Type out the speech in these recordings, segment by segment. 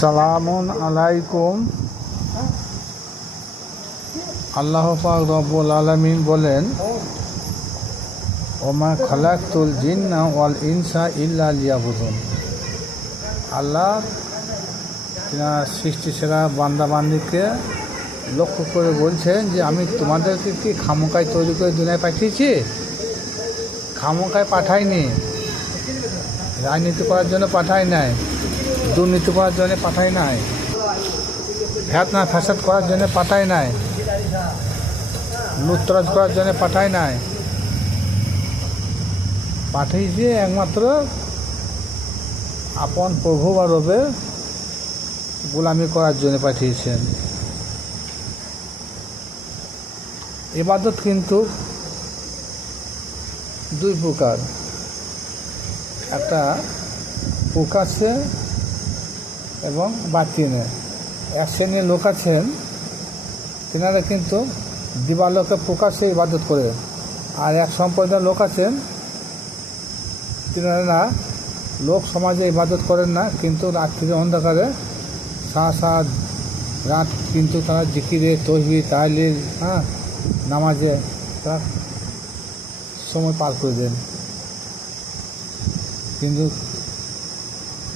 সালামুন আলাইকুম। আল্লাহ পাক রব্বুল আলমিন বলেন, ওমা খালাকুল জিন্না ওয়াল ইনসা ইল্লা লিয়াবুদুন। আল্লাহ সৃষ্টি সেরা বান্দা বান্দিকে লক্ষ্য করে বলছেন যে, আমি তোমাদেরকে কি খামোকায় তৈরি করে দুনিয়ায় পাঠিয়েছি? খামোকায় পাঠাইনি রাজনীতি করার জন্য পাঠাই নাই। দুর্নীতি করার জন্য পাঠাই নাই। ফ্যাতনা ফ্যাসাদ করার জন্য পাঠাই নাই। লুত্তরাজ করার জন্য পাঠাই নাই। পাঠিয়েছি একমাত্র আপন প্রভু বা রবে গোলামি করার জন্য পাঠিয়েছেন। এবাদত কিন্তু দুই প্রকার। একটা প্রকাশ্যে এবং বাতিনে এক শ্রেণির লোক আছেন, তেনারা কিন্তু দিবালোকে প্রকাশ্যে ইবাদত করে। আর এক সম্প্রদায়ের লোক আছেন, তেনারা লোক সমাজে ইবাদত করেন না, কিন্তু রাত্রির অন্ধকারে সারা সারা রাত কিন্তু তারা জিকিরে তহি তাহলিল হ্যাঁ নামাজে তারা সময় পার করে দেন। কিন্তু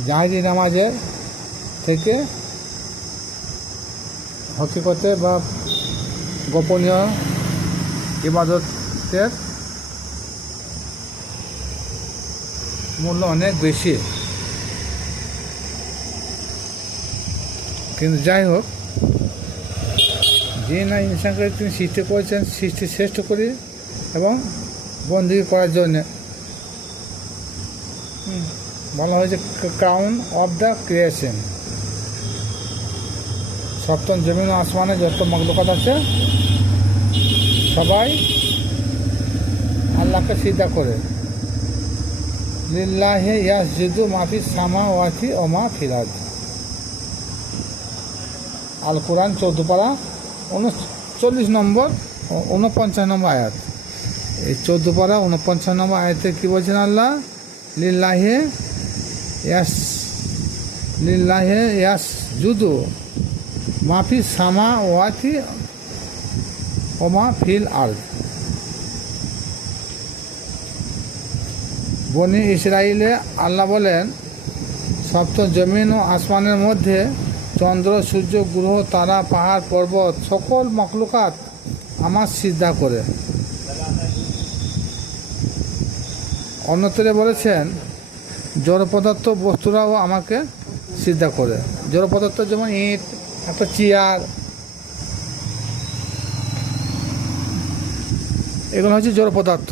জাহিরি নামাজে থেকে হকিকতে বা গোপনীয় ইবাদতের মূল্য অনেক বেশি। কিন্তু যাই হোক, যে না ইনসানকে তিনি সৃষ্টি করেছেন, সৃষ্টি শ্রেষ্ঠ করে এবং বন্দি করার জন্যে। বলা হয়েছে ক্রাউন অফ দ্য ক্রিয়েশন সপ্তম জমিন আসমানে যত মগলকাত আছে, সবাই আল্লাহকে সিদ্ধা করে। লিল্লাহে ইয়াস জিদু মাফি সামা ওয়াথি ওমা ফিরাজ আল কোরআন চৌদ্দ পাড়া উনচল্লিশ নম্বর উনপঞ্চাশ নম্বর আয়াত। এই চৌদ্দ পাড়া উনপঞ্চাশ নম্বর আয়াতে কী বলছেন আল্লাহ? লিল্লাহে ইয়াস লিল্লাহে ইয়াস জুদু মাফি সামা ওয়াথি ওমা ফিল আল। বনি ইসরায়েলে আল্লাহ বলেন, সপ্ত জমিন ও আসমানের মধ্যে চন্দ্র, সূর্য, গ্রহ, তারা, পাহাড়, পর্বত, সকল মখলুকাত আমার সিদ্ধা করে। অন্যতরে বলেছেন জড় পদার্থ বস্তুরাও আমাকে সিদ্ধা করে। জড় পদার্থ যেমন ইট একটা চেয়ার এগুলো হচ্ছে জড় পদার্থ।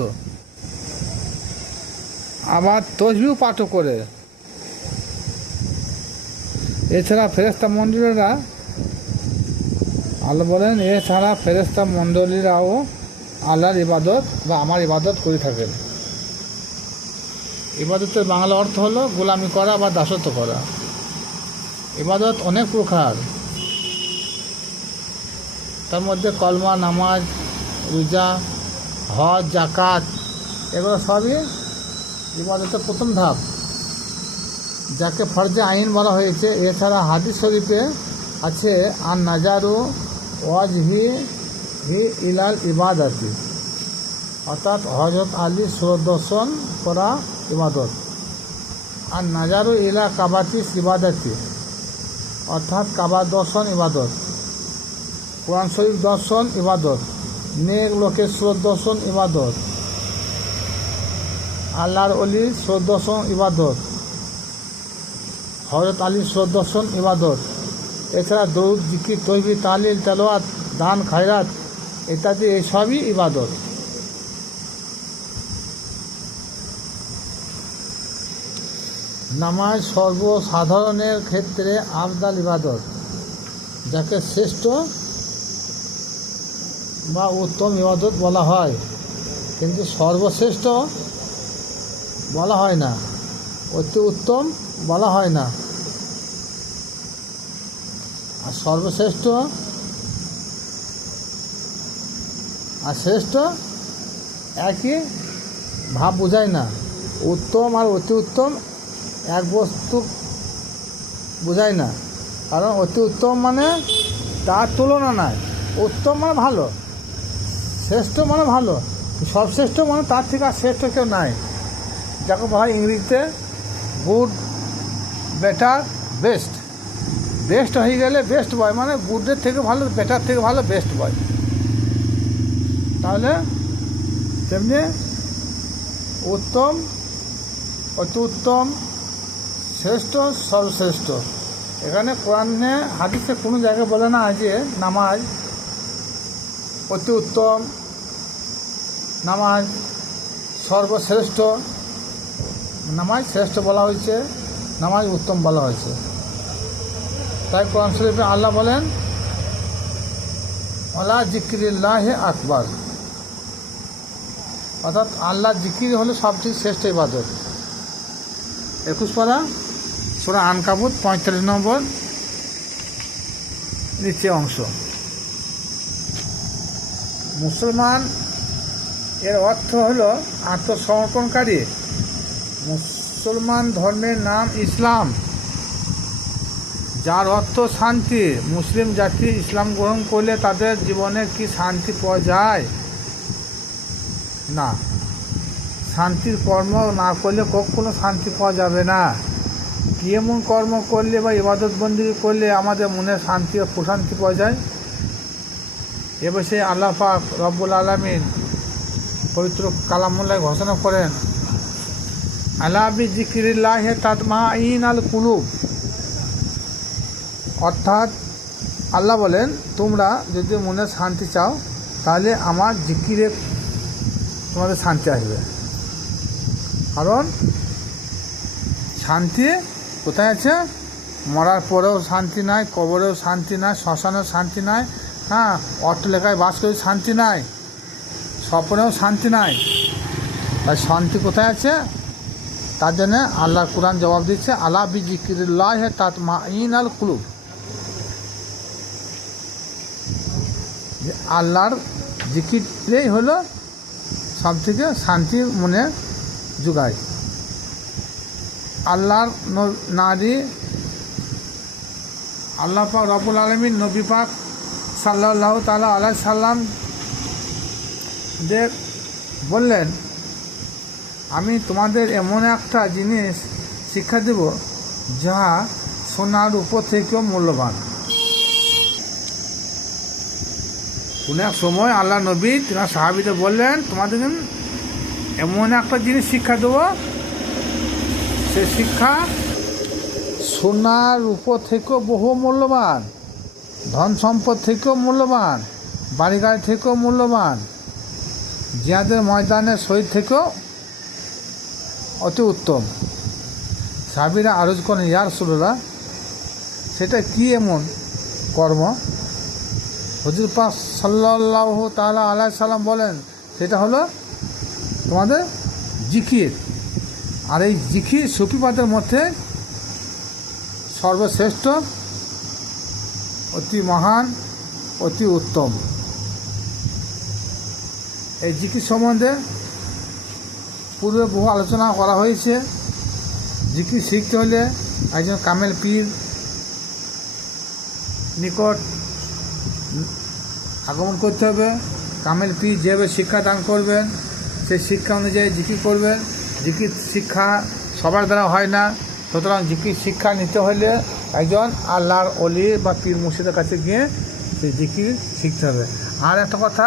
আবার তসবিও পাঠও করে। এছাড়া ফেরেস্তা মণ্ডলীরা আল্লাহ বলেন, এছাড়া ফেরেস্তা মণ্ডলীরাও আল্লাহর ইবাদত বা আমার ইবাদত করে থাকেন। ইবাদতের বাংলা অর্থ হলো গোলামি করা বা দাসত্ব করা। ইবাদত অনেক প্রকার। তার মধ্যে কলমা, নামাজ, রোজা, হজ জাকাত এগুলো সবই ইবাদতের প্রথম ধাপ। যাকে ফরজে আইন বলা হয়েছে, এছাড়া হাদিস শরীফে আছে আর নাজারু ওয়াজ হি হি ইলাল ইবাদতি। অর্থাৎ হজরত আলী সুরদর্শন করা ইবাদত। আর নাজারু ইলা কাবাতি ইবাদতি। অর্থাৎ কাবা দর্শন ইবাদত। কোরআন শরীফ দর্শন, ইবাদত। নেক লোকের সুরত দর্শন, ইবাদত। আল্লাহর অলি শ্রদ্দর্শন ইবাদত। হজরত আলী শ্রদ্দর্শন ইবাদত। এছাড়া দৌদ জিকির তৈবি তালিল তেলোয়াত দান, খায়রাত ইত্যাদি, এসবই ইবাদত। নামাজ সর্বসাধারণের ক্ষেত্রে আবদাল ইবাদত, যাকে শ্রেষ্ঠ বা উত্তম ইবাদত বলা হয়। কিন্তু সর্বশ্রেষ্ঠ বলা হয় না। অতি উত্তম বলা হয় না। আর সর্বশ্রেষ্ঠ আর শ্রেষ্ঠ একই ভাব বোঝায় না। উত্তম আর অতি উত্তম এক বস্তু বোঝায় না। কারণ অতি উত্তম মানে তার তুলনা নাই। উত্তম মানে ভালো। শ্রেষ্ঠ মানে ভালো। সর্বশ্রেষ্ঠ মানে তার থেকে আর শ্রেষ্ঠ কেউ নাই। যাকে হয় ইংরেজিতে গুড বেটার বেস্ট বেস্ট হয়ে গেলে বেস্ট বয় মানে গুডের থেকে ভালো বেটার থেকে ভালো বেস্ট বয় তাহলে তেমনি উত্তম, অতি উত্তম, শ্রেষ্ঠ, সর্বশ্রেষ্ঠ। এখানে কোরআনে, হাদিসে কোনো জায়গায় বলে না যে নামাজ অতি উত্তম। নামাজ সর্বশ্রেষ্ঠ। নামাজ শ্রেষ্ঠ বলা হয়েছে, নামাজ উত্তম বলা হয়েছে। তাই কোরআন শরীফে আল্লাহ বলেন আল্লাহ জিক্রিল্লাহ আকবর। অর্থাৎ আল্লাহ জিকির হলো সবচেয়ে শ্রেষ্ঠ ইবাদত। একুশ পারা, সুরা আনকাবুত, পঁয়তাল্লিশ নম্বর, নিচে অংশ। মুসলমান, এর অর্থ হলো আত্মসমর্পণকারী। মুসলমান ধর্মের নাম ইসলাম, যার অর্থ শান্তি। মুসলিম জাতি ইসলাম গ্রহণ করলে তাদের জীবনে কি শান্তি পাওয়া যায়? না। শান্তির কর্ম না করলে কখনো শান্তি পাওয়া যাবে না। কি এমন কর্ম করলে বা ইবাদত বন্দি করলে আমাদের মনে শান্তি ও প্রশান্তি পাওয়া যায়? এবার আল্লাহ পাক রব্বুল আলমিন পবিত্র কালামুল্লাহ ঘোষণা করেন আলাবি জিকিরিল্লাহ তাতমা ইন আল কুলুব। অর্থাৎ আল্লাহ বলেন, তোমরা যদি মনে শান্তি চাও, তাহলে আমার জিকিরে তোমাদের শান্তি আসবে। কারণ শান্তি কোথায় আছে? মরার পরেও শান্তি নাই, কবরেও শান্তি নাই, শ্মশানেও শান্তি নাই হ্যাঁ অট্টলেখায় বাস করে, শান্তি নাই। স্বপ্নেও শান্তি নাই। তাই শান্তি কোথায় আছে? তার জন্য আল্লাহ কোরআন জবাব দিচ্ছে আল্লাহ বি জিকিরুল্লাহ তাত মা ইন আল কুলুব। যে আল্লাহর জিকিরটাই হলো সব থেকে শান্তি মনে যোগায়। আল্লাহর নারী, আল্লাহ পাক রবুল আলমীর নবী পাক সাল্লাহ তালা আল্লাহ সাল্লাম দের বললেন, আমি তোমাদের এমন একটা জিনিস শিক্ষা দেব যা সোনার উপর থেকেও মূল্যবান। কোনো এক সময় আল্লাহ নবী তিনার সাহাবিতে বললেন, তোমাদের এমন একটা জিনিস শিক্ষা দেবো, সে শিক্ষা সোনার উপর থেকেও বহু মূল্যবান। ধন সম্পদ থেকেও মূল্যবান বাড়িগাড়ি থেকেও মূল্যবান, জিয়াদের ময়দানের শহীদ থেকেও অতি উত্তম। সাবিরা আরজ করেন ইয়ার সুররা সেটা কি এমন কর্ম? হজুর পাক সাল্লাহ তালা আলাই সাল্লাম বলেন, সেটা হলো তোমাদের জিকির। আর এই জিকির সুফিপাদের মধ্যে সর্বশ্রেষ্ঠ অতি মহান, অতি উত্তম। এই জিকির সম্বন্ধে পূর্বে বহু আলোচনা করা হয়েছে। জিকির শিখতে হলে একজন কামেল পীর নিকট আগমন করতে হবে। কামেল পীর যেভাবে শিক্ষা দান করবেন, সেই শিক্ষা অনুযায়ী জিকির করবেন। জিকির শিক্ষা সবার দ্বারা হয় না। সুতরাং জিকির শিক্ষা নিতে হলে একজন আল্লাহর অলি বা পীর মুর্শিদের কাছে গিয়ে সেই জিকির শিখতে হবে। আর একটা কথা,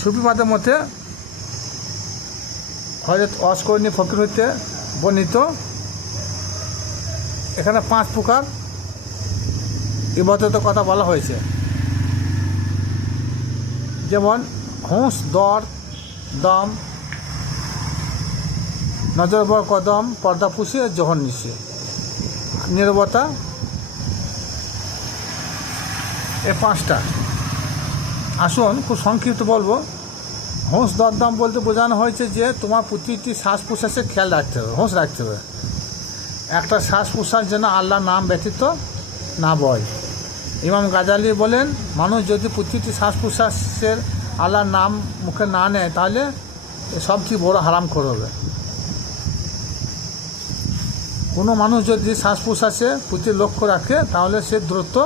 সুফিবাদের মধ্যে হজরত অস্করণী ফকির হইতে বর্ণিত, এখানে পাঁচ প্রকার ইবাদতের কথা বলা হয়েছে। যেমন হুঁস দর, দম, নজর বর কদম পর্দা পুষে, জহর নিশে নিরবতা, এ পাঁচটা। আসুন, খুব সংক্ষিপ্ত বলব। হোঁস দরদাম বলতে বোঝানো হয়েছে যে তোমার প্রতিটি শ্বাস প্রশ্বাসে খেয়াল রাখতে হবে, হোঁস রাখতে হবে। একটা শ্বাস প্রশ্বাস যেন আল্লাহ নাম ব্যতীত না বয়। ইমাম গাজালি বলেন, মানুষ যদি প্রতিটি শ্বাস প্রশ্বাসের আল্লাহর নাম মুখে না নেয়, তাহলে সবচেয়ে বড় হারাম করে হবে কোনো মানুষ যদি শ্বাস প্রশ্বাসে প্রতি লক্ষ্য রাখে, তাহলে সে দ্রুত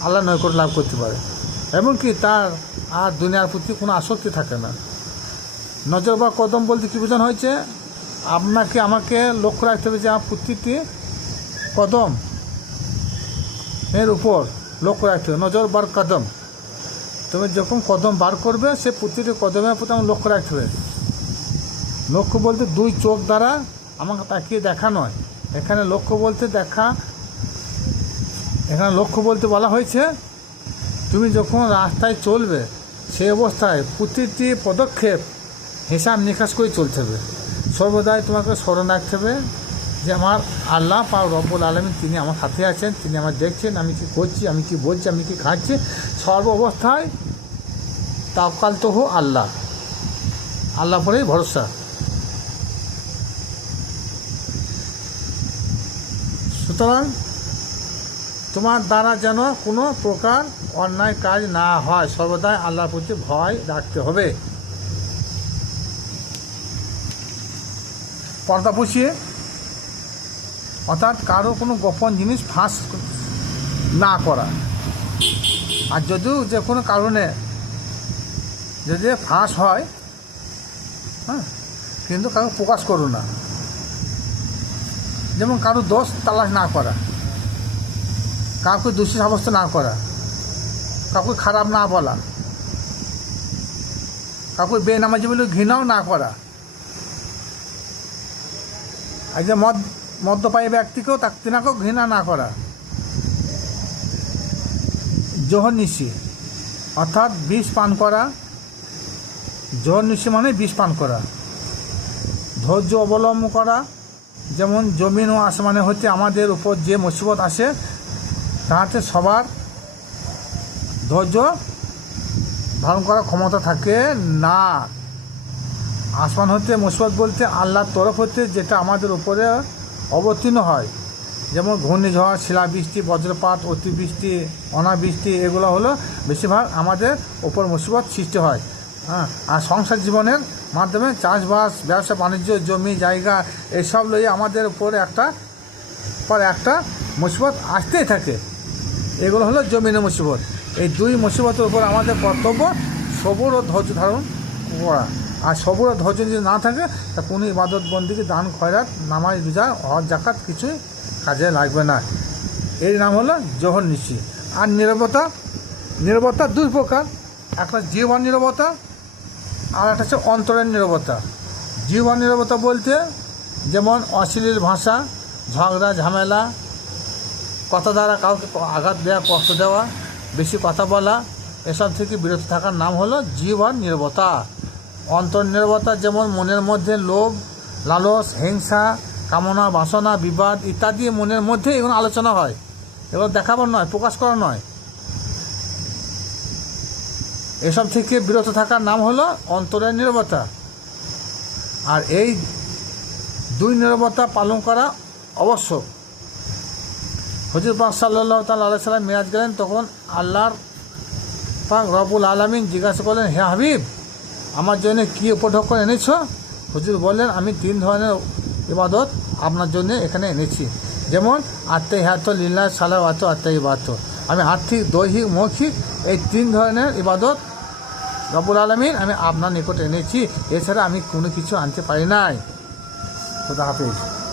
আল্লাহ নৈকট লাভ করতে পারে। এমনকি তার আর দুনিয়ার প্রতি কোনো আসক্তি থাকে না। নজর বা কদম বলতে কী বোঝানো হয়েছে? আপনাকে, আমাকে লক্ষ্য রাখতে হবে যে আমার প্রতিটি কদম এর উপর লক্ষ্য রাখতে হবে। নজর বার কদম। তুমি যখন কদম বার করবে, সে প্রতিটি কদমের প্রতি আমার লক্ষ্য রাখতে হবে। লক্ষ্য বলতে দুই চোখ দ্বারা আমাকে তাকিয়ে দেখা নয়। এখানে লক্ষ্য বলতে দেখা, এখানে লক্ষ্য বলতে বলা হয়েছে, তুমি যখন রাস্তায় চলবে সেই অবস্থায় প্রতিটি পদক্ষেপ হিসাব নিকাশ করে চলতে হবে। সর্বদাই তোমাকে স্মরণ রাখতে হবে যে আমার আল্লাহ পা রব্বুল আলমী তিনি আমার সাথে আছেন, তিনি আমার দেখছেন, আমি কি করছি, আমি কি বলছি, আমি কি খাচ্ছি। সর্ব অবস্থায় তাকাল তো আল্লাহ। আল্লাহ পরেই ভরসা। সুতরাং তোমার দ্বারা যেন কোনো প্রকার অন্যায় কাজ না হয়। সর্বদাই আল্লাহর প্রতি ভয় রাখতে হবে। পর্দা পুষিয়ে অর্থাৎ কারও কোনো গোপন জিনিস ফাঁস না করা। আর যদিও যে কোনো কারণে যদি ফাঁস হয় হ্যাঁ কিন্তু কাউকে প্রকাশ করো না। যেমন কারও দোষ তালাশ না করা, কাউকে দোষী সাব্যস্ত না করা, কাউকে খারাপ না বলা, কাউকে বেনামাজি বলে ঘৃণাও না করা। আর যে মদ মদ্যপায়ী ব্যক্তিকেও তাকে তেনাকেও ঘৃণা না করা। জহনিশি অর্থাৎ বিষ পান করা। জহনিশি মানে বিষ পান করা। ধৈর্য অবলম্বন করা। যেমন জমিন ও আসমানে হচ্ছে আমাদের উপর যে মুসিবত আসে, তাহাতে সবার ধৈর্য ধারণ করার ক্ষমতা থাকে না। আসমান হতে মুসিবত বলতে আল্লাহর তরফ হতে যেটা আমাদের উপরে অবতীর্ণ হয়। যেমন ঘূর্ণিঝড়, শিলাবৃষ্টি, বজ্রপাত, অতিবৃষ্টি, অনাবৃষ্টি, এগুলো হলো বেশিরভাগ আমাদের ওপর মুসিবত সৃষ্টি হয়। হ্যাঁ আর সংসার জীবনের মাধ্যমে চাষবাস, ব্যবসা, বাণিজ্য, জমি, জায়গা, এসব লইয়ে আমাদের উপরে একটা, পর একটা মুসিবত আসতেই থাকে। এগুলো হলো জমিনের মুসিবত। এই দুই মুসিবতের উপর আমাদের কর্তব্য সবর ও ধৈর্য ধারণ করা। আর সবর ও ধৈর্য যদি না থাকে, তা কোনো ইবাদত বন্দিকে দান, খয়রাত, নামাজ, রোজা, হজ জাকাত কিছুই কাজে লাগবে না। এর নাম হলো জহর নিশি আর নিরবতা নিরবতা দুই প্রকার। একটা জীবন নিরবতা আর একটা হচ্ছে অন্তরের নিরবতা। জীবন নিরবতা বলতে যেমন অশ্লীল ভাষা, ঝগড়া, ঝামেলা, কথা দ্বারা কাউকে আঘাত দেওয়া, কষ্ট দেওয়া, বেশি কথা বলা, এসব থেকে বিরত থাকার নাম হলো জীবন নিরবতা। অন্তর নিরবতা যেমন মনের মধ্যে লোভ, লালস, হিংসা, কামনা, বাসনা, বিবাদ ইত্যাদি মনের মধ্যে এগুলো আলোচনা হয়। এগুলো দেখাবার নয়, প্রকাশ করা নয়। এসব থেকে বিরত থাকার নাম হলো অন্তরের নিরবতা। আর এই দুই নিরবতা পালন করা আবশ্যক। হজুর পাক সাল্লাহ তাল্লাহ সাল্লাম মেয়াজ গেলেন, তখন আল্লাহর পাক রবুল আলমিন জিজ্ঞাসা করলেন, হে হাবিব, আমার জন্য কী উপঢক্কন এনেছ? হুজুর বললেন, আমি তিন ধরনের ইবাদত আপনার জন্য এখানে এনেছি। যেমন আত্মাই হাত লীলা সালা আত আত্মাই বাত আমি আর্থিক দৈহিক, মৌখিক, এই তিন ধরনের ইবাদত রবুল আলমিন আমি আপনার নিকট এনেছি। এছাড়া আমি কোনো কিছু আনতে পারি নাই। খুদা হাফিজ।